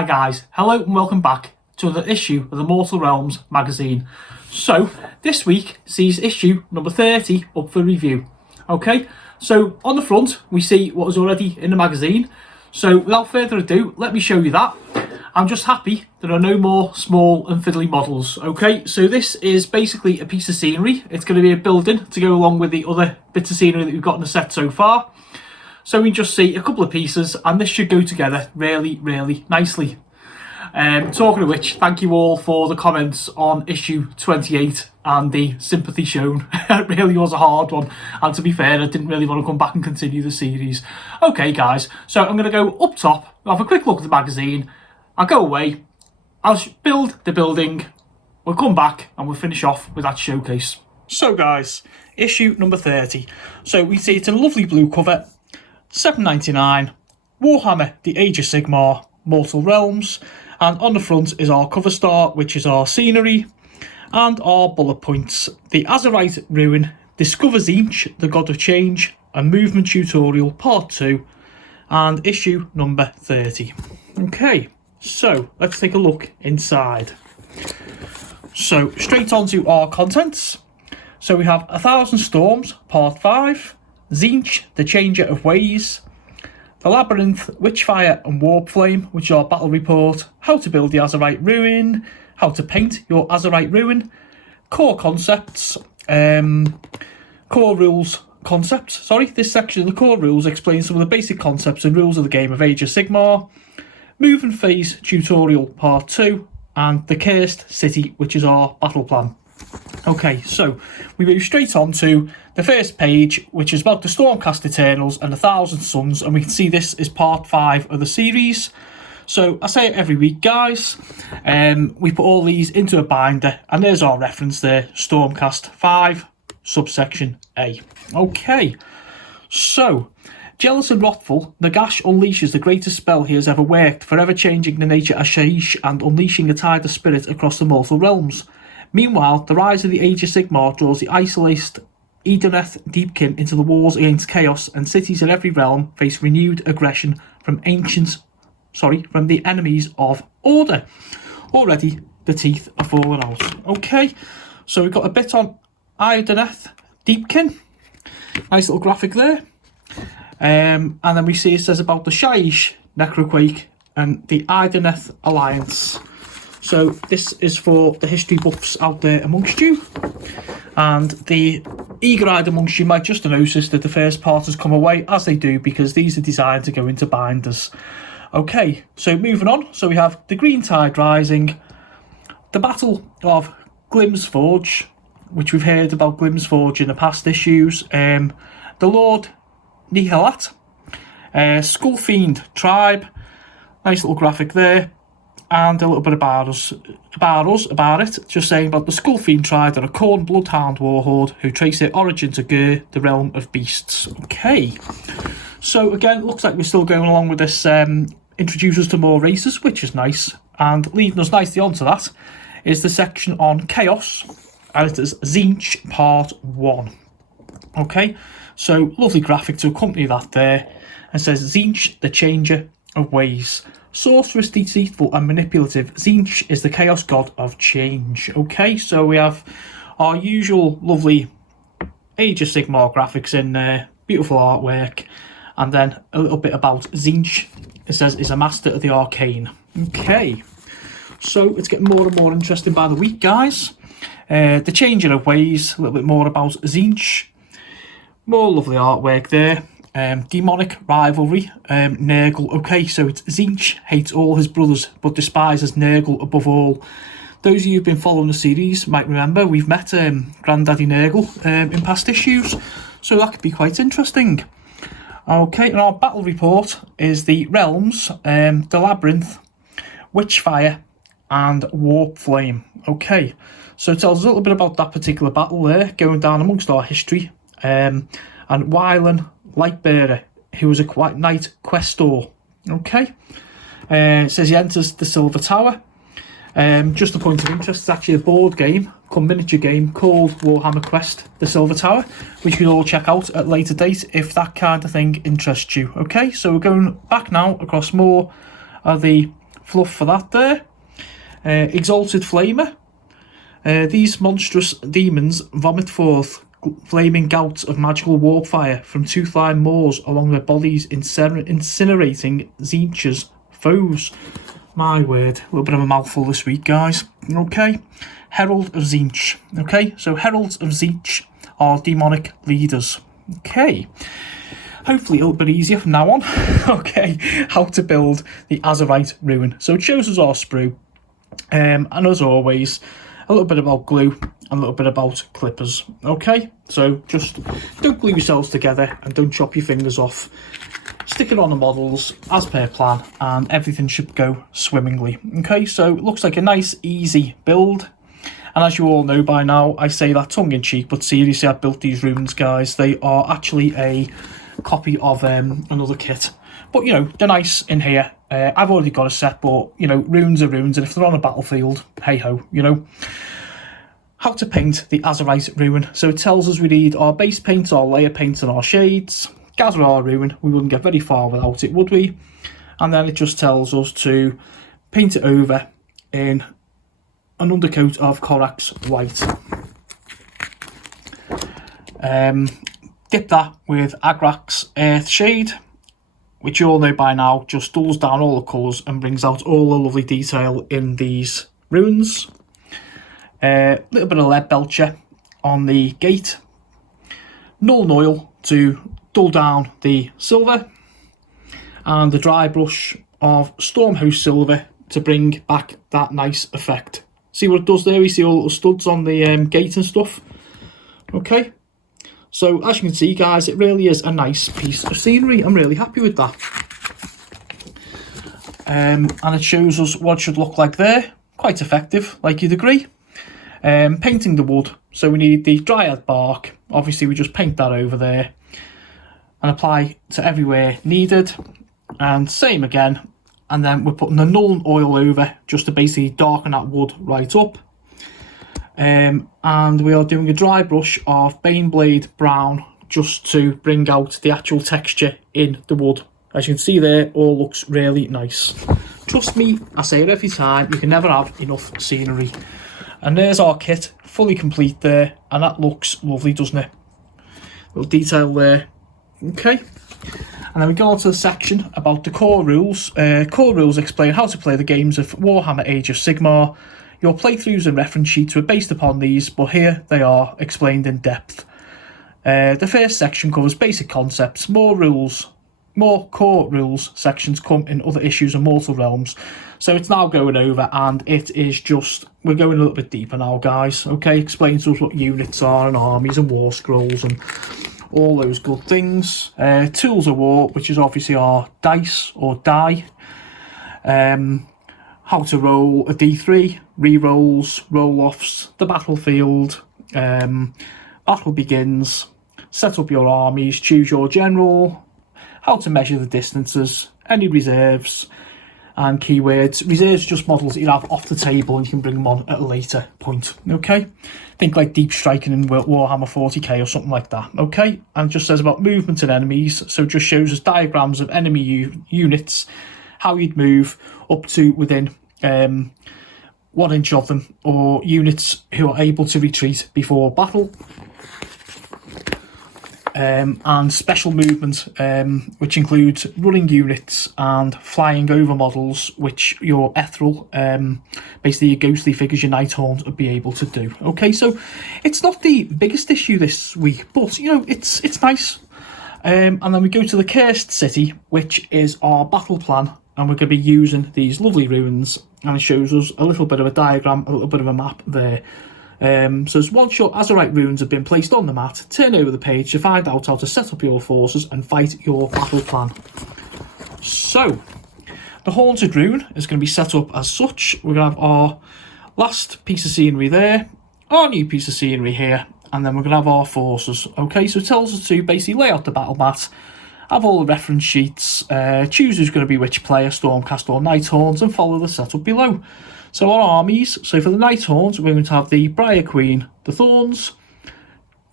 Hi guys, hello and welcome back to another issue of the Mortal Realms magazine. So, this week sees issue number 30 up for review. Okay, so on the front we see what was already in the magazine. So without further ado, let me show you that. I'm just happy there are no more small and fiddly models. Okay, so this is basically a piece of scenery. It's going to be a building to go along with the other bits of scenery that we've got in the set so far. So we just see a couple of pieces and this should go together really nicely. Talking of which, thank you all for the comments on issue 28 and the sympathy shown. It really was a hard one, and to be fair, I didn't really want to come back and continue the series. Okay guys, so I'm going to go up top, have a quick look at the magazine, I'll go away, I'll build the building, we'll come back and we'll finish off with that showcase. So guys, issue number 30. So we see it's a lovely blue cover, $7.99, Warhammer The Age of Sigmar, Mortal Realms, and on the front is our cover start, which is our scenery, and our bullet points. The Azerite Ruin, Discover Tzeentch, the God of Change, a movement tutorial, part 2, and issue number 30. Okay, so let's take a look inside. So straight on to our contents. So we have 1,000 Storms, part 5, Tzeentch, the Changer of Ways, The Labyrinth, Witchfire and Warp Flame, which is our battle report, how to build the Azerite Ruin, how to paint your Azerite Ruin, core concepts, core rules concepts, sorry, this section of the core rules explains some of the basic concepts and rules of the game of Age of Sigmar, move and phase tutorial part 2, and the Cursed City, which is our battle plan. Okay, so we move straight on to the first page, which is about the Stormcast Eternals and 1,000 Suns, and we can see this is part 5 of the series. So I say it every week, guys. We put all these into a binder, and there's our reference there, Stormcast 5, subsection A. Okay, so jealous and wrathful, Nagash unleashes the greatest spell he has ever worked, forever changing the nature of Shyish and unleashing a tide of spirit across the mortal realms. Meanwhile, the rise of the Age of Sigmar draws the isolated Idoneth Deepkin into the wars against chaos, and cities in every realm face renewed aggression from the enemies of order. Already, the teeth are falling out. Okay, so we've got a bit on Idoneth Deepkin. Nice little graphic there. And then we see it says about the Shyish Necroquake and the Idoneth Alliance. So this is for the history buffs out there amongst you, and the eager-eyed amongst you might just notice that the first part has come away, as they do, because these are designed to go into binders. Okay, so moving on, so we have the Green Tide Rising, the Battle of Glimsforge, which we've heard about Glimsforge in the past issues, the Lord Nihilat, Skullfiend Tribe, nice little graphic there. And a little bit about it, just saying about the Skullfiend tribe are a Khorne bloodhound warhorde who trace their origin to Ghur, the realm of beasts. Okay, so again, it looks like we're still going along with this, introduce us to more races, which is nice, and leading us nicely onto that is the section on chaos, and it is Tzeentch part 1. Okay, so lovely graphic to accompany that there, and says Tzeentch, the Changer of Ways. Sorcerous, deceitful and manipulative, Tzeentch is the chaos god of change. Okay, so we have our usual lovely Age of Sigmar graphics in there, beautiful artwork, and then a little bit about Tzeentch. It says is a master of the arcane. Okay, so it's getting more and more interesting by the week, guys. The Changer of Ways, a little bit more about Tzeentch. More lovely artwork there. Demonic rivalry, Nurgle. Okay, so it's Tzeentch hates all his brothers but despises Nurgle above all. Those of you who've been following the series might remember we've met Granddaddy Nurgle in past issues, so that could be quite interesting. Okay, and our battle report is the Realms, the Labyrinth, Witchfire and Warp Flame. Okay, so it tells us a little bit about that particular battle there, going down amongst our history, and Wylan Lightbearer, who was a knight questor. Okay, it says he enters the Silver Tower. Just a point of interest, it's actually a board game, miniature game called Warhammer Quest: The Silver Tower, which you can all check out at a later date if that kind of thing interests you. Okay, so we're going back now across more of the fluff for that there. Exalted Flamer. These monstrous demons vomit forth flaming gouts of magical warp fire from tooth-lined maws along their bodies, incinerating Tzeentch's foes. My word, a little bit of a mouthful this week, guys. Okay, Herald of Tzeentch. Okay, so Heralds of Tzeentch are demonic leaders. Okay, hopefully a little bit easier from now on. Okay, how to build the Azerite Ruin. So it shows us our sprue, and as always, a little bit about glue and a little bit about clippers. Okay, so just don't glue yourselves together and don't chop your fingers off. Stick it on the models as per plan and everything should go swimmingly. Okay, so it looks like a nice easy build, and as you all know by now, I say that tongue-in-cheek, but seriously, I built these runes, guys. They are actually a copy of another kit, but you know, they're nice in here. I've already got a set, but you know, runes are runes, and if they're on a battlefield, hey ho, you know. How to paint the Azerite Ruin. So it tells us we need our base paint, our layer paint, and our shades. Gather our ruin. We wouldn't get very far without it, would we? And then it just tells us to paint it over in an undercoat of Corax White. Dip that with Agrax Earth Shade, which you all know by now just dulls down all the colours and brings out all the lovely detail in these runes. A little bit of lead belcher on the gate. Nuln Oil to dull down the silver. And the dry brush of Stormhost Silver to bring back that nice effect. See what it does there? You see all the little studs on the gate and stuff. Okay. So as you can see, guys, it really is a nice piece of scenery. I'm really happy with that. And it shows us what it should look like there. Quite effective, like you'd agree. Painting the wood. So we need the dryad bark. Obviously, we just paint that over there and apply to everywhere needed. And same again. And then we're putting the Nuln Oil over just to basically darken that wood right up. And we are doing a dry brush of Baneblade Brown just to bring out the actual texture in the wood. As you can see there, all looks really nice. Trust me, I say it every time, you can never have enough scenery. And there's our kit, fully complete there, and that looks lovely, doesn't it? Little detail there. Okay. And then we go on to the section about the core rules. Core rules explain how to play the games of Warhammer Age of Sigmar. Your playthroughs and reference sheets were based upon these, but here they are explained in depth. The first section covers basic concepts. More core rules sections come in other issues of Mortal Realms. So it's now going over, and it is just, we're going a little bit deeper now, guys. Okay, explains to us what units are and armies and war scrolls and all those good things. Tools of war, which is obviously our dice or die. How to roll a d3, re-rolls, roll-offs, the battlefield, battle begins, set up your armies, choose your general, how to measure the distances, any reserves, and keywords. Reserves are just models that you have off the table and you can bring them on at a later point. Okay, think like deep striking in Warhammer 40k or something like that. Okay, and it just says about movement and enemies, so it just shows us diagrams of enemy units, how you'd move up to within 1 inch of them, or units who are able to retreat before battle. And special movement, which includes running units and flying over models, which your ethereal, basically your ghostly figures, your Nighthorns, would be able to do. Okay, so it's not the biggest issue this week, but you know, it's nice. And then we go to the Cursed City, which is our battle plan, and we're going to be using these lovely runes, and it shows us a little bit of a diagram, a little bit of a map there. So once your Azerite runes have been placed on the mat, turn over the page to find out how to set up your forces and fight your battle plan. So, the Haunted Rune is going to be set up as such. We're going to have our last piece of scenery there, our new piece of scenery here, and then we're going to have our forces. Okay, so it tells us to basically lay out the battle mat, have all the reference sheets, choose who's going to be which player, Stormcast or Nighthorns, and follow the setup below. So our armies, so for the Nighthorns, we're going to have the Briar Queen, the Thorns,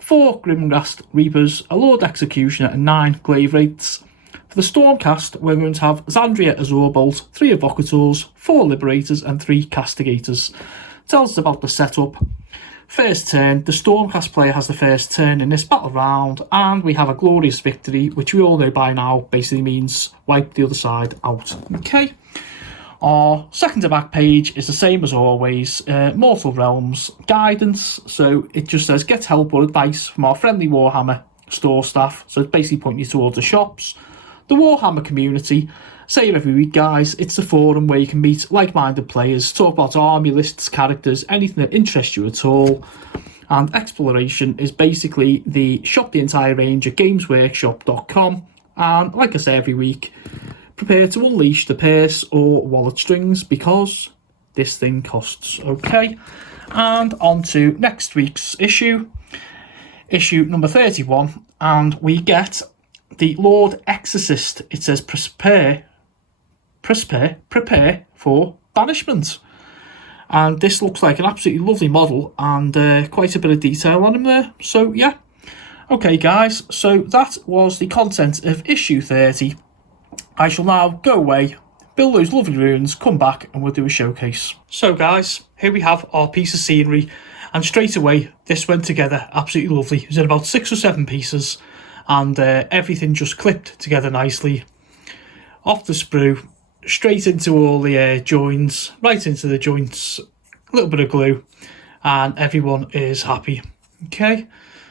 4 Grimghast Reapers, a Lord Executioner and 9 Glaive Wraiths. For the Stormcast, we're going to have Xandria Azorbolt, 3 Evocators, 4 Liberators and 3 Castigators. Tells us about the setup. First turn, the Stormcast player has the first turn in this battle round, and we have a glorious victory, which we all know by now basically means wipe the other side out. Okay. Our second to back page is the same as always, Mortal Realms guidance. So it just says get help or advice from our friendly Warhammer store staff. So it's basically pointing you towards the shops. The Warhammer community, say it every week guys, it's a forum where you can meet like-minded players, talk about army lists, characters, anything that interests you at all. And Exploration is basically the shop the entire range at gamesworkshop.com. And like I say every week, prepare to unleash the purse or wallet strings because this thing costs. Okay, and on to next week's issue number 31, and we get the Lord Exorcist. It says prepare for banishment. And this looks like an absolutely lovely model and quite a bit of detail on him there. So yeah. Okay guys, so that was the content of issue 30. I shall now go away, build those lovely runes, come back and we'll do a showcase. So guys, here we have our piece of scenery, and straight away this went together absolutely lovely. It was in about 6 or 7 pieces, and everything just clipped together nicely. Off the sprue, straight into all the joins, right into the joints, a little bit of glue, and everyone is happy. Okay,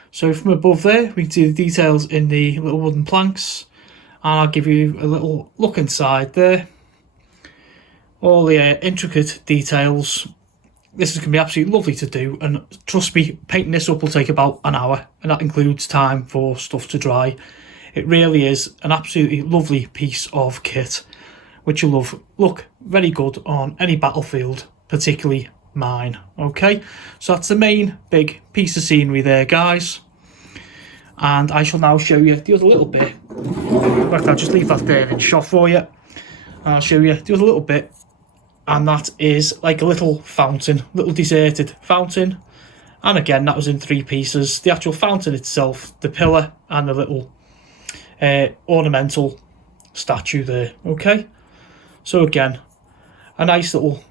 so from above there we can see the details in the little wooden planks, and I'll give you a little look inside there. All the intricate details. This is going to be absolutely lovely to do, and trust me, painting this up will take about an hour, and that includes time for stuff to dry. It really is an absolutely lovely piece of kit, which you'll look very good on any battlefield, particularly mine. Okay, so that's the main big piece of scenery there, guys. And I shall now show you the other little bit. In fact, I'll just leave that there in shot for you. I'll show you the other little bit. And that is like a little fountain, little deserted fountain. And again, that was in 3 pieces. The actual fountain itself, the pillar, and the little ornamental statue there. Okay, so again, a nice little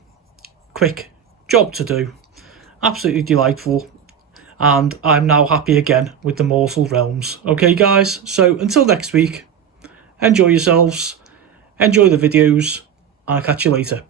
quick job to do. Absolutely delightful. And I'm now happy again with the Mortal Realms. Okay guys, so until next week, enjoy yourselves, enjoy the videos, and I'll catch you later.